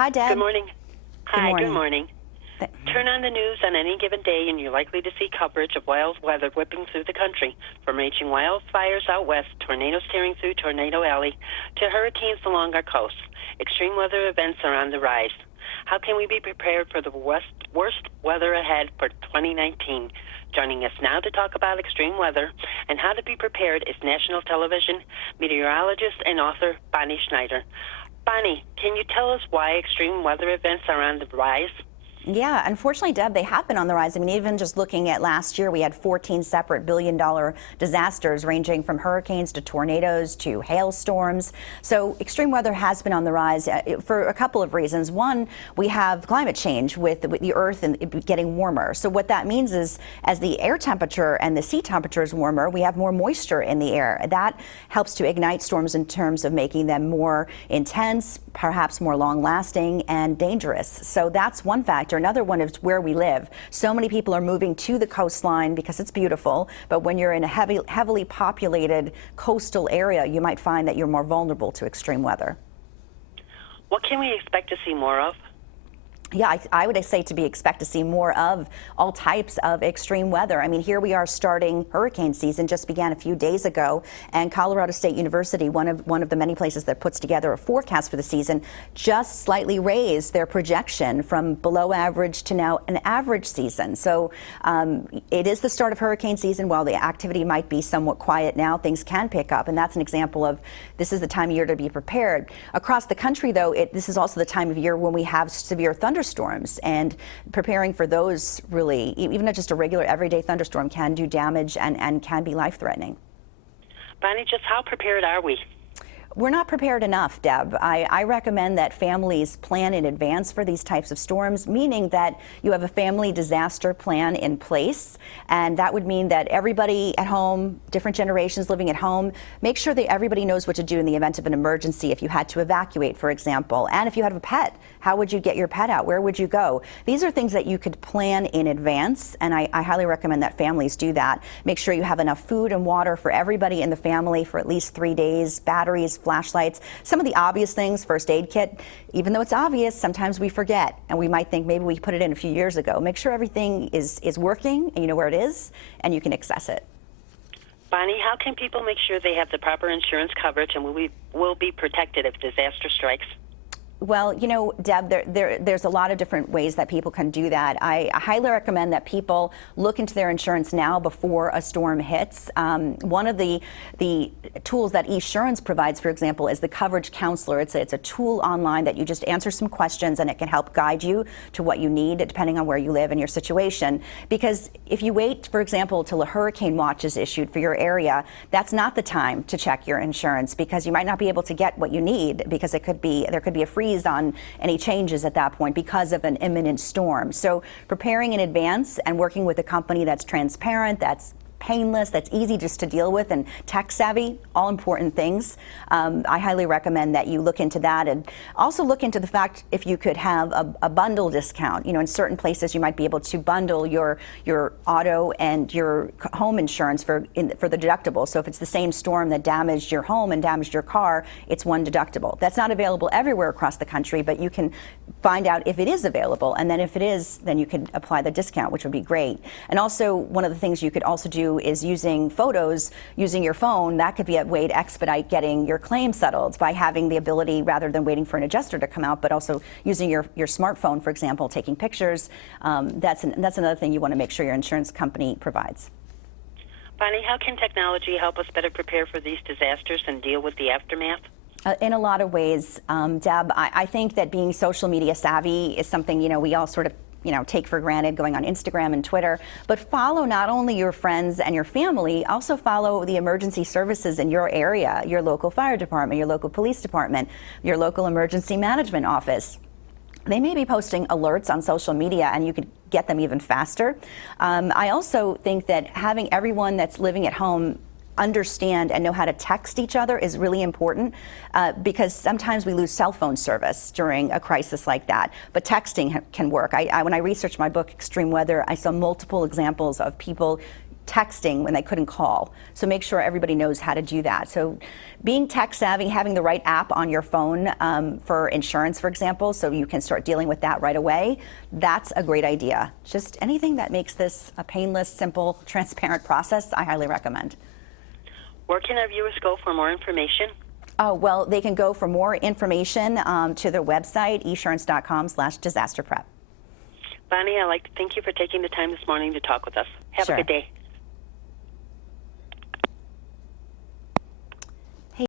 Hi, Deb. Good morning. Hi, good morning. Th- Turn on the news on any given day and you're likely to see coverage of wild weather whipping through the country, from raging wildfires out west, tornadoes tearing through Tornado Alley, to hurricanes along our coast. Extreme weather events are on the rise. How can we be prepared for the worst weather ahead for 2019? Joining us now to talk about extreme weather and how to be prepared is national television meteorologist and author Bonnie Schneider. Bonnie, can you tell us why extreme weather events are on the rise? Yeah, unfortunately, Deb, they have been on the rise. I mean, even just looking at last year, we had 14 separate billion-dollar disasters ranging from hurricanes to tornadoes to hailstorms. So extreme weather has been on the rise for a couple of reasons. One, we have climate change with the earth and getting warmer. So what that means is as the air temperature and the sea temperature is warmer, we have more moisture in the air. That helps to ignite storms in terms of making them more intense, perhaps more long-lasting and dangerous. So that's one factor. Another one is where we live. So many people are moving to the coastline because it's beautiful, but when you're in a heavily populated coastal area, you might find that you're more vulnerable to extreme weather. What can we expect to see more of? Yeah, I would say expect to see more of all types of extreme weather. I mean, here we are starting hurricane season, just began a few days ago, and Colorado State University, one of the many places that puts together a forecast for the season, just slightly raised their projection from below average to now an average season. So it is the start of hurricane season. While the activity might be somewhat quiet now, things can pick up, and that's an example of this is the time of year to be prepared. Across the country, though, this is also the time of year when we have severe thunderstorms, and preparing for those, really, even not just a regular everyday thunderstorm, can do damage and can be life-threatening. Bonnie, just how prepared are we? We're not prepared enough, Deb. I recommend that families plan in advance for these types of storms, meaning that you have a family disaster plan in place. And that would mean that everybody at home, different generations living at home, make sure that everybody knows what to do in the event of an emergency if you had to evacuate, for example. And if you have a pet, how would you get your pet out? Where would you go? These are things that you could plan in advance, and I highly recommend that families do that. Make sure you have enough food and water for everybody in the family for at least 3 days, batteries, flashlights, some of the obvious things, first aid kit. Even though it's obvious, sometimes we forget, and we might think maybe we put it in a few years ago. Make sure everything is working, and you know where it is, and you can access it. Bonnie, how can people make sure they have the proper insurance coverage and will be protected if disaster strikes? Well, you know, Deb, there's a lot of different ways that people can do that. I highly recommend that people look into their insurance now before a storm hits. One of the tools that Esurance provides, for example, is the Coverage Counselor. It's a tool online that you just answer some questions, and it can help guide you to what you need, depending on where you live and your situation. Because if you wait, for example, till a hurricane watch is issued for your area, that's not the time to check your insurance, because you might not be able to get what you need, because there could be a freeze on any changes at that point because of an imminent storm. So preparing in advance and working with a company that's transparent, that's painless, that's easy just to deal with, and tech savvy, all important things. I highly recommend that you look into that, and also look into the fact if you could have a bundle discount. You know, in certain places you might be able to bundle your auto and your home insurance for the deductible. So if it's the same storm that damaged your home and damaged your car, it's one deductible. That's not available everywhere across the country, but you can find out if it is available, and then if it is, then you can apply the discount, which would be great. And also, one of the things you could also do is using photos, using your phone. That could be a way to expedite getting your claim settled, by having the ability, rather than waiting for an adjuster to come out, but also using your smartphone, for example, taking pictures. That's another thing you want to make sure your insurance company provides. Bonnie, how can technology help us better prepare for these disasters and deal with the aftermath? In a lot of ways, Deb. I think that being social media savvy is something, you know, we all sort of take for granted, going on Instagram and Twitter, but follow not only your friends and your family, also follow the emergency services in your area, your local fire department, your local police department, your local emergency management office. They may be posting alerts on social media, and you could get them even faster. I also think that having everyone that's living at home understand and know how to text each other is really important, because sometimes we lose cell phone service during a crisis like that. But texting can work. When I researched my book, Extreme Weather, I saw multiple examples of people texting when they couldn't call. So make sure everybody knows how to do that. So being tech savvy, having the right app on your phone for insurance, for example, so you can start dealing with that right away, that's a great idea. Just anything that makes this a painless, simple, transparent process, I highly recommend. Where can our viewers go for more information? Oh, well, they can go for more information to their website, esurance.com/disasterprep. Bonnie, I'd like to thank you for taking the time this morning to talk with us. Have Sure. a good day.